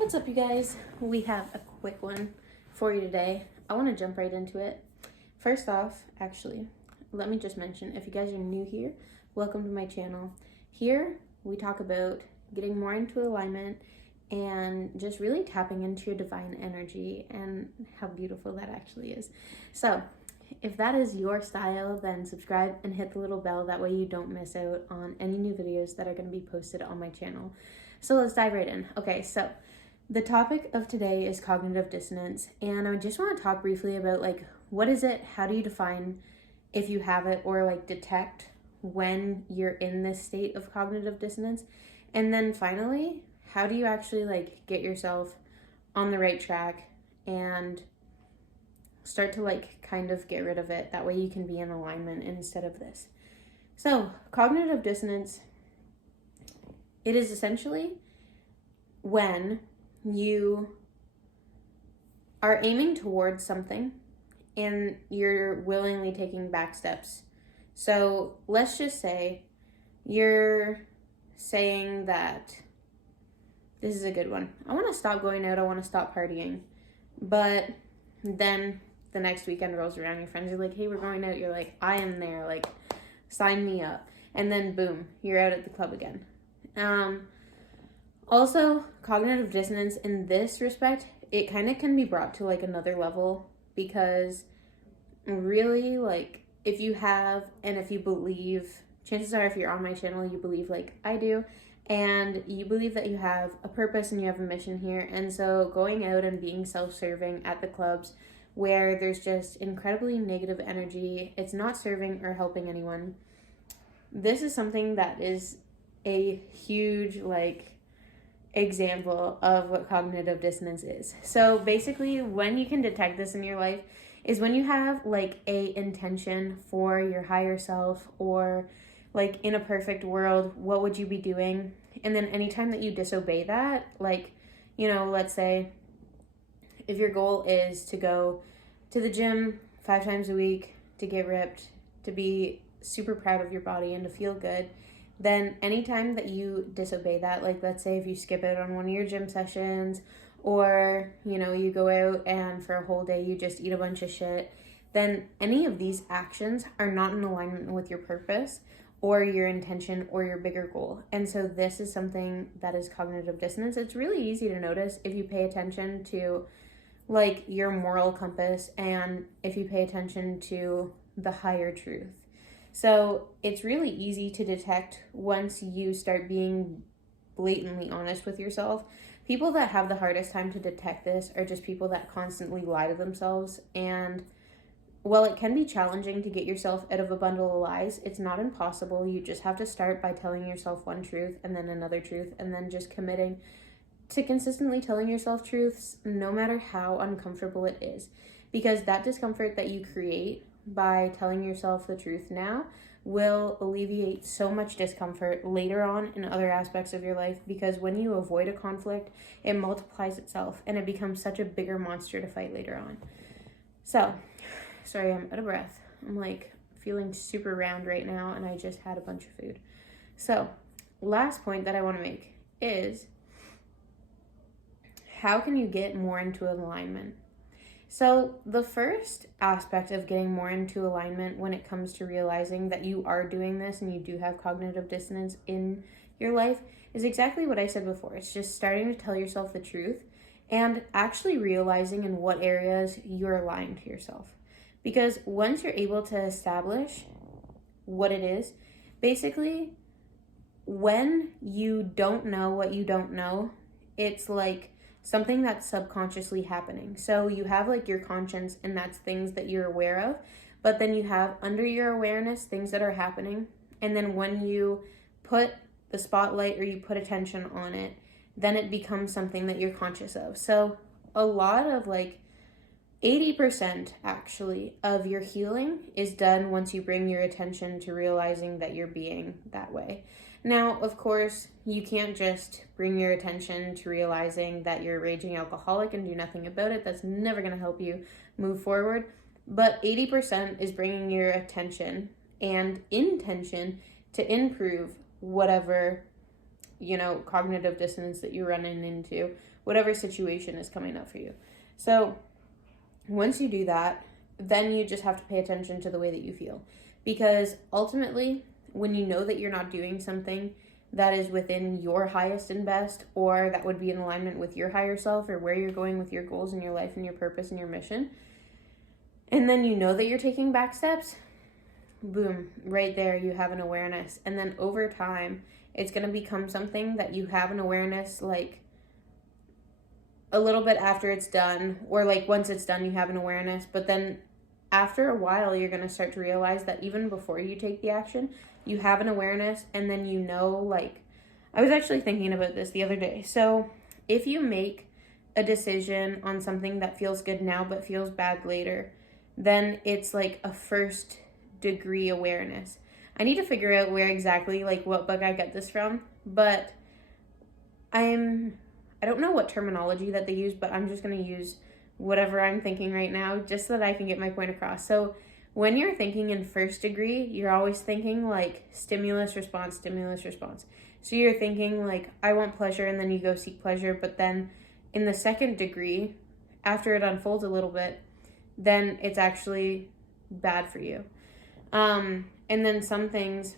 What's up, you guys? We have a quick one for you today. I want to jump right into it. First off, actually, let me just mention, if you guys are new here, welcome to my channel. Here, we talk about getting more into alignment and just really tapping into your divine energy and how beautiful that actually is. So, if that is your style, then subscribe and hit the little bell. That way you don't miss out on any new videos that are going to be posted on my channel. So let's dive right in. Okay, so the topic of today is cognitive dissonance, and I just want to talk briefly about what is it, how do you define if you have it, or detect when you're in this state of cognitive dissonance, and then finally, how do you actually get yourself on the right track and start to kind of get rid of it. That way you can be in alignment instead of this. So cognitive dissonance, it is essentially when you are aiming towards something and you're willingly taking back steps. So let's just say you're saying that, this is a good one, I want to stop going out, I want to stop partying, but then the next weekend rolls around, your friends are like, hey, we're going out, you're like, I am there, sign me up, and then boom, you're out at the club again. Also, cognitive dissonance in this respect, it kind of can be brought to another level, because really if you have, and if you believe, chances are if you're on my channel, you believe like I do, and you believe that you have a purpose and you have a mission here. And so going out and being self-serving at the clubs where there's just incredibly negative energy, it's not serving or helping anyone. This is something that is a huge example of what cognitive dissonance is. So basically, when you can detect this in your life is when you have a intention for your higher self, or in a perfect world, what would you be doing? And then anytime that you disobey that, let's say if your goal is to go to the gym 5 times a week, to get ripped, to be super proud of your body and to feel good, then anytime that you disobey that, let's say if you skip out on one of your gym sessions, or you go out and for a whole day you just eat a bunch of shit, then any of these actions are not in alignment with your purpose or your intention or your bigger goal. And so this is something that is cognitive dissonance. It's really easy to notice if you pay attention to your moral compass, and if you pay attention to the higher truth. So it's really easy to detect once you start being blatantly honest with yourself. People that have the hardest time to detect this are just people that constantly lie to themselves. And while it can be challenging to get yourself out of a bundle of lies, it's not impossible. You just have to start by telling yourself one truth and then another truth, and then just committing to consistently telling yourself truths, no matter how uncomfortable it is. Because that discomfort that you create by telling yourself the truth now will alleviate so much discomfort later on in other aspects of your life, because when you avoid a conflict, it multiplies itself and it becomes such a bigger monster to fight later on. So, sorry, I'm out of breath. I'm feeling super round right now, and I just had a bunch of food. So, last point that I want to make is, how can you get more into alignment? So the first aspect of getting more into alignment when it comes to realizing that you are doing this and you do have cognitive dissonance in your life is exactly what I said before. It's just starting to tell yourself the truth and actually realizing in what areas you're lying to yourself. Because once you're able to establish what it is, basically when you don't know what you don't know, it's something that's subconsciously happening. So you have your conscience, and that's things that you're aware of, but then you have under your awareness things that are happening, and then when you put the spotlight or you put attention on it, then it becomes something that you're conscious of. So a lot of 80% actually of your healing is done once you bring your attention to realizing that you're being that way. Now, of course, you can't just bring your attention to realizing that you're a raging alcoholic and do nothing about it. That's never going to help you move forward. But 80% is bringing your attention and intention to improve whatever cognitive dissonance that you're running into, whatever situation is coming up for you. So once you do that, then you just have to pay attention to the way that you feel. Because ultimately, when you know that you're not doing something that is within your highest and best, or that would be in alignment with your higher self, or where you're going with your goals and your life and your purpose and your mission, and then you know that you're taking back steps, boom, right there you have an awareness. And then over time, it's going to become something that you have an awareness, like a little bit after it's done, or like once it's done you have an awareness, but then after a while you're going to start to realize that even before you take the action, you have an awareness. And then like, I was actually thinking about this the other day. So if you make a decision on something that feels good now but feels bad later, then it's like a first degree awareness. I need to figure out where exactly, like what book I get this from, but I don't know what terminology that they use, but I'm just going to use whatever I'm thinking right now just so that I can get my point across. So when you're thinking in first degree, you're always thinking like stimulus, response, stimulus, response. So you're thinking like, I want pleasure, and then you go seek pleasure. But then in the second degree, after it unfolds a little bit, then it's actually bad for you. And then some things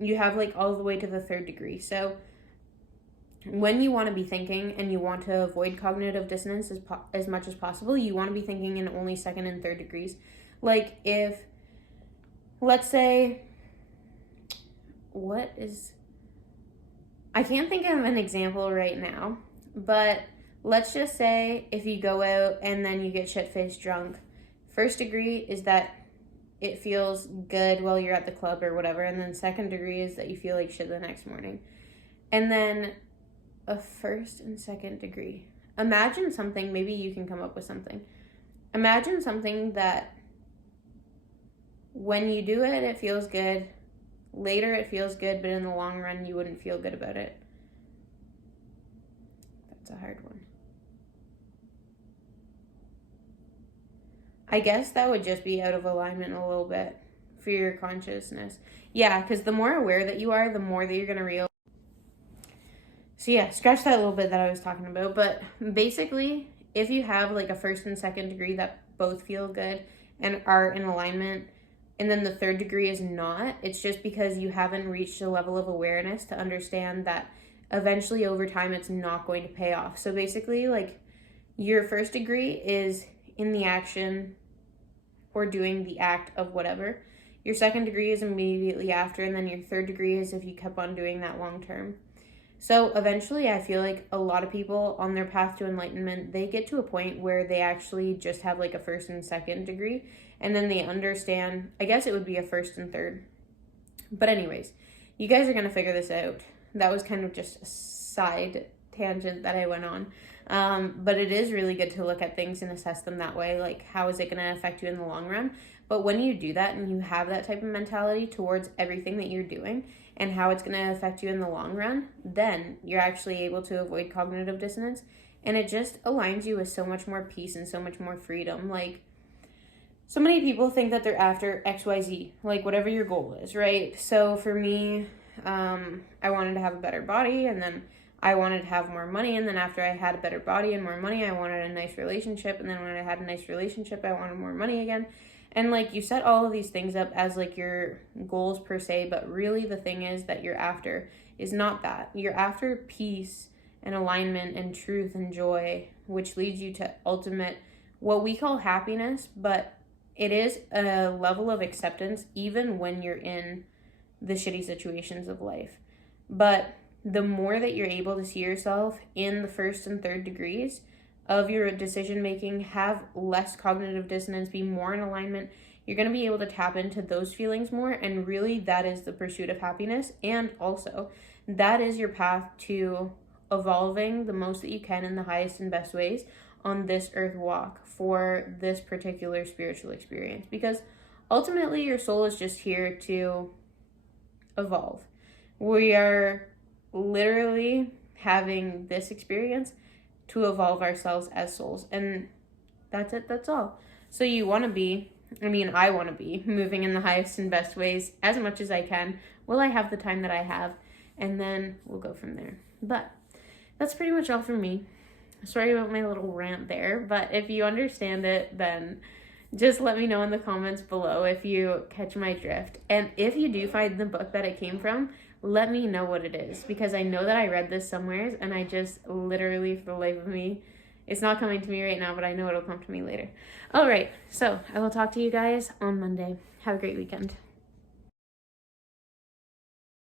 you have like all the way to the third degree. So when you want to be thinking and you want to avoid cognitive dissonance as much as possible, you want to be thinking in only second and third degrees. Like if, let's say, I can't think of an example right now, but let's just say if you go out and then you get shit-faced drunk, first degree is that it feels good while you're at the club or whatever, and then second degree is that you feel like shit the next morning. And then a first and second degree. Imagine something, maybe you can come up with something. Imagine something that when you do it, it feels good. Later it feels good, but in the long run, you wouldn't feel good about it. That's a hard one. I guess that would just be out of alignment a little bit for your consciousness. Yeah, because the more aware that you are, the more that you're going to realize. So yeah, scratch that little bit that I was talking about. But basically, if you have like a first and second degree that both feel good and are in alignment, and then the third degree is not, it's just because you haven't reached a level of awareness to understand that eventually over time it's not going to pay off. So basically, like, your first degree is in the action or doing the act of whatever. Your second degree is immediately after, and then your third degree is if you kept on doing that long term. So eventually I feel like a lot of people on their path to enlightenment, they get to a point where they actually just have like a first and second degree, and then they understand, I guess it would be a first and third. But anyways, you guys are going to figure this out. That was kind of just a side tangent that I went on. But it is really good to look at things and assess them that way. Like, how is it going to affect you in the long run? But when you do that and you have that type of mentality towards everything that you're doing and how it's going to affect you in the long run, then you're actually able to avoid cognitive dissonance. And it just aligns you with so much more peace and so much more freedom. Like, so many people think that they're after XYZ, like whatever your goal is, right? So for me, I wanted to have a better body, and then I wanted to have more money, and then after I had a better body and more money, I wanted a nice relationship, and then when I had a nice relationship, I wanted more money again. And like, you set all of these things up as like your goals per se, but really the thing is that you're after is not that. You're after peace and alignment and truth and joy, which leads you to ultimate, what we call happiness, but it is a level of acceptance even when you're in the shitty situations of life. But the more that you're able to see yourself in the first and third degrees of your decision making, have less cognitive dissonance, be more in alignment, you're going to be able to tap into those feelings more. And really, that is the pursuit of happiness. And also, that is your path to evolving the most that you can in the highest and best ways on this earth walk for this particular spiritual experience. Because ultimately, your soul is just here to evolve. We are literally having this experience to evolve ourselves as souls, and that's it. That's all. So you want to be, I want to be moving in the highest and best ways as much as I can while I have the time that I have. and then we'll go from there. But that's pretty much all from me. Sorry about my little rant there, but if you understand it, then just let me know in the comments below if you catch my drift. And if you do find the book that it came from, let me know what it is, because I know that I read this somewhere and I just literally, for the life of me, it's not coming to me right now, but I know it'll come to me later. All right, so I will talk to you guys on Monday. Have a great weekend.